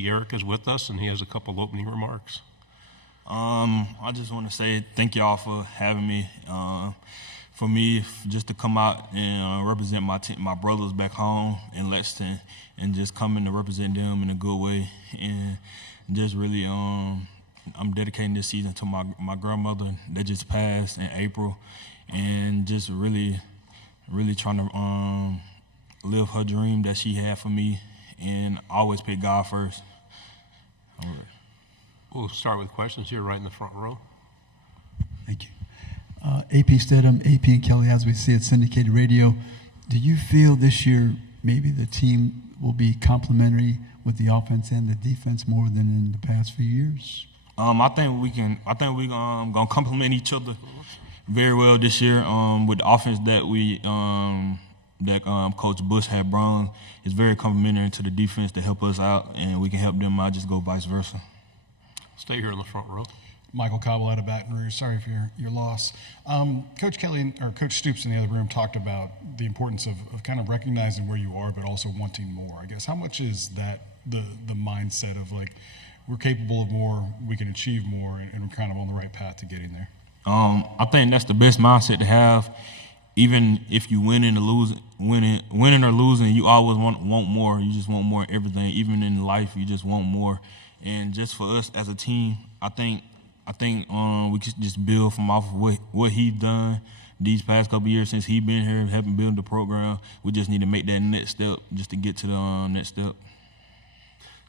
Eric is with us, and he has a couple opening remarks. I just want to say thank y'all for having me. For me, just to come out and represent my brothers back home in Lexington, and just coming to represent them in a good way, and just really, I'm dedicating this season to my grandmother that just passed in April, and just really trying to live her dream that she had for me, and always put God first. All right. We'll start with questions here right in the front row. Thank you. AP Stedham, AP and Kelly, as we see at syndicated radio, do you feel this year maybe the team will be complementary with the offense and the defense more than in the past few years? I think we're gonna complement each other very well this year. With the offense that Coach Bush had brought, is very complementary to the defense to help us out, and we can help them out. Just go vice versa. Stay here in the front row. Michael Cobble out of Baton Rouge. Sorry for your loss. Coach Kelly or Coach Stoops in the other room talked about the importance of kind of recognizing where you are, but also wanting more. I guess how much is that the mindset of like we're capable of more, we can achieve more, and we're kind of on the right path to getting there? I think that's the best mindset to have. Even if you winning or losing, you always want more. You just want more in everything. Even in life, you just want more. And just for us as a team, I think we could just build from off of what he's done these past couple of years since he's been here, helping build the program. We just need to make that next step just to get to the next step.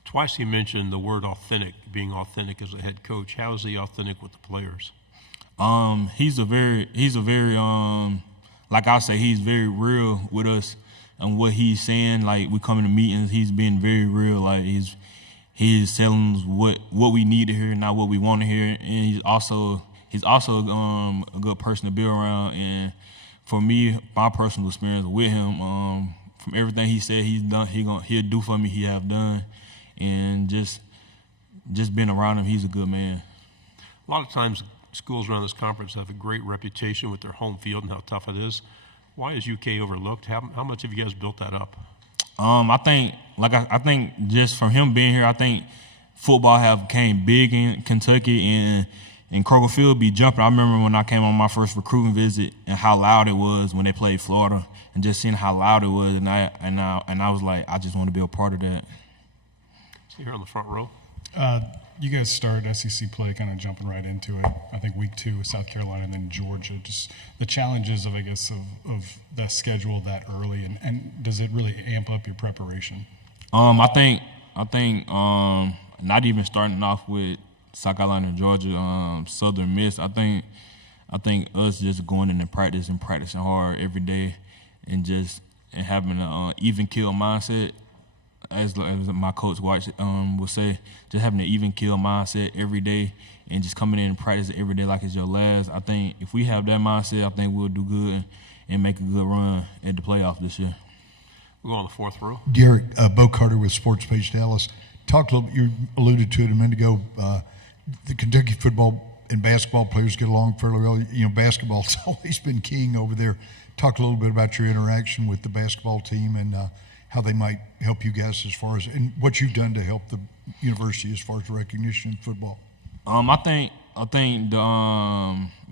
Twice he mentioned the word authentic, being authentic as a head coach. How is he authentic with the players? He's a very like I say, he's very real with us and what he's saying. Like we come into meetings, he's being very real. Like he's telling us what we need to hear, not what we want to hear. And he's also a good person to be around. And for me, my personal experience with him, from everything he said he's done, he'll do for me. He have done, and just being around him, he's a good man. A lot of times, schools around this conference have a great reputation with their home field and how tough it is. Why is UK overlooked? How much have you guys built that up? I think just from him being here, I think football have came big in Kentucky, and Kroger Field be jumping. I remember when I came on my first recruiting visit and how loud it was when they played Florida, and just seeing how loud it was, and I was like, I just want to be a part of that. See here on the front row. You guys started SEC play kind of jumping right into it. I think week 2 with South Carolina and then Georgia. Just the challenges of, I guess, of that schedule that early, and does it really amp up your preparation? I think not even starting off with South Carolina and Georgia, Southern Miss. I think us just going in and practicing hard every day, and having an even kill mindset. As my coach White would say, just having an even kill mindset every day and just coming in and practice every day like it's your last. I think if we have that mindset, I think we'll do good and make a good run at the playoffs this year. We'll go on the fourth row. Garrett, Bo Carter with Sports Page Dallas. Talk a little. You alluded to it a minute ago. The Kentucky football and basketball players get along fairly well. You know, basketball's always been king over there. Talk a little bit about your interaction with the basketball team and how they might help you guys as far as, and what you've done to help the university as far as recognition in football. I think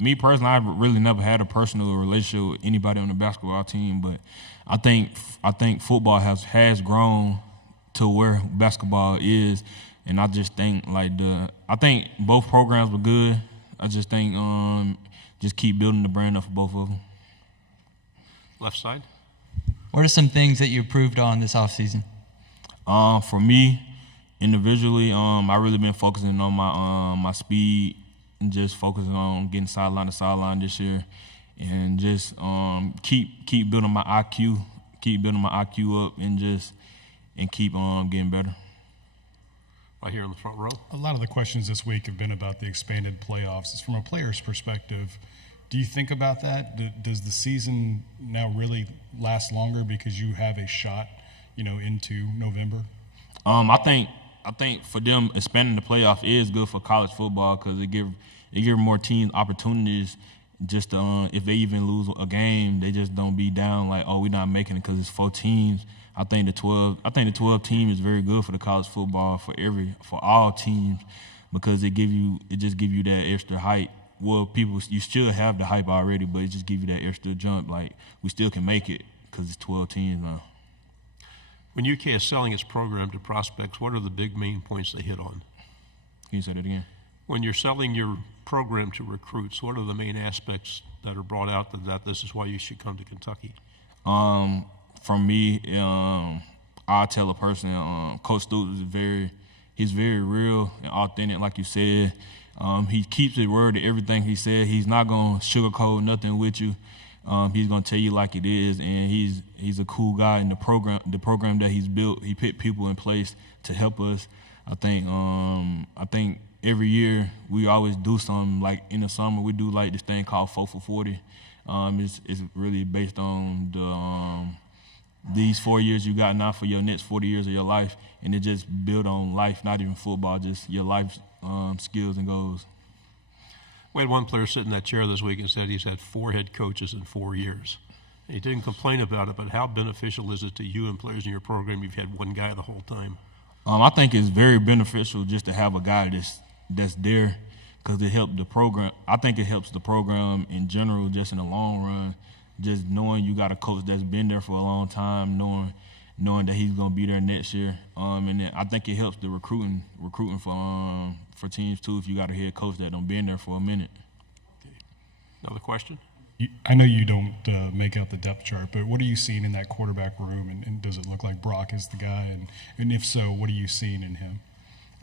me personally, I've really never had a personal relationship with anybody on the basketball team, but I think football has grown to where basketball is, and I just think I think both programs were good. I just think just keep building the brand up for both of them. Left side. What are some things that you improved on this offseason? For me, individually, I really been focusing on my speed and just focusing on getting sideline to sideline this year, and just keep building my IQ, up, and keep getting better. Right here in the front row. A lot of the questions this week have been about the expanded playoffs. It's from a player's perspective. Do you think about that? Does the season now really last longer because you have a shot, into November? I think for them expanding the playoff is good for college football because it give more teams opportunities just if they even lose a game, they just don't be down like, oh, we're not making it because it's 4 teams. I think the 12 team is very good for the college football for all teams because it just give you that extra hype. Well, you still have the hype already, but it just give you that extra jump. Like we still can make it because it's 12 teams now. When UK is selling its program to prospects, what are the big main points they hit on? Can you say that again? When you're selling your program to recruits, what are the main aspects that are brought out that this is why you should come to Kentucky? For me, I'll tell a person, Coach Stoops he's very real and authentic, like you said. He keeps his word to everything he said. He's not gonna sugarcoat nothing with you. He's gonna tell you like it is, and he's a cool guy in the program that he's built. He put people in place to help us. I think every year we always do something. Like in the summer, we do like this thing called 4 for 40. It's really based on these 4 years you got now for your next 40 years of your life, and it just build on life, not even football, just your life skills and goals. We had one player sit in that chair this week and said he's had 4 head coaches in 4 years. He didn't complain about it, but how beneficial is it to you and players in your program? You've had one guy the whole time. I think it's very beneficial just to have a guy that's there because it helped the program. I think it helps the program in general, just in the long run. Just knowing you got a coach that's been there for a long time, knowing that he's gonna be there next year, and then I think it helps the recruiting for teams too. If you got a head coach that don't been there for a minute. Okay. Another question? I know you don't make out the depth chart, but what are you seeing in that quarterback room, and does it look like Brock is the guy? And if so, what are you seeing in him?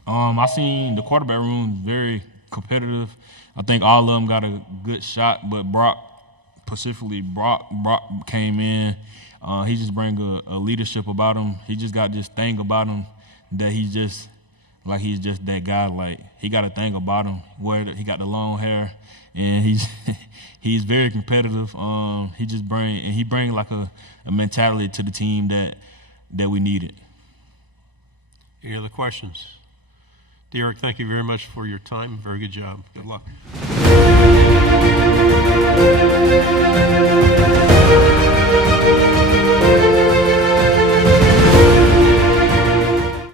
I seen the quarterback room very competitive. I think all of them got a good shot, but Brock came in. He just bring a leadership about him. He just got this thing about him that he's just that guy. Like he got a thing about him where he got the long hair, and he's very competitive. He bring like a mentality to the team that we needed. Any other questions? Derek, thank you very much for your time. Very good job. Good luck.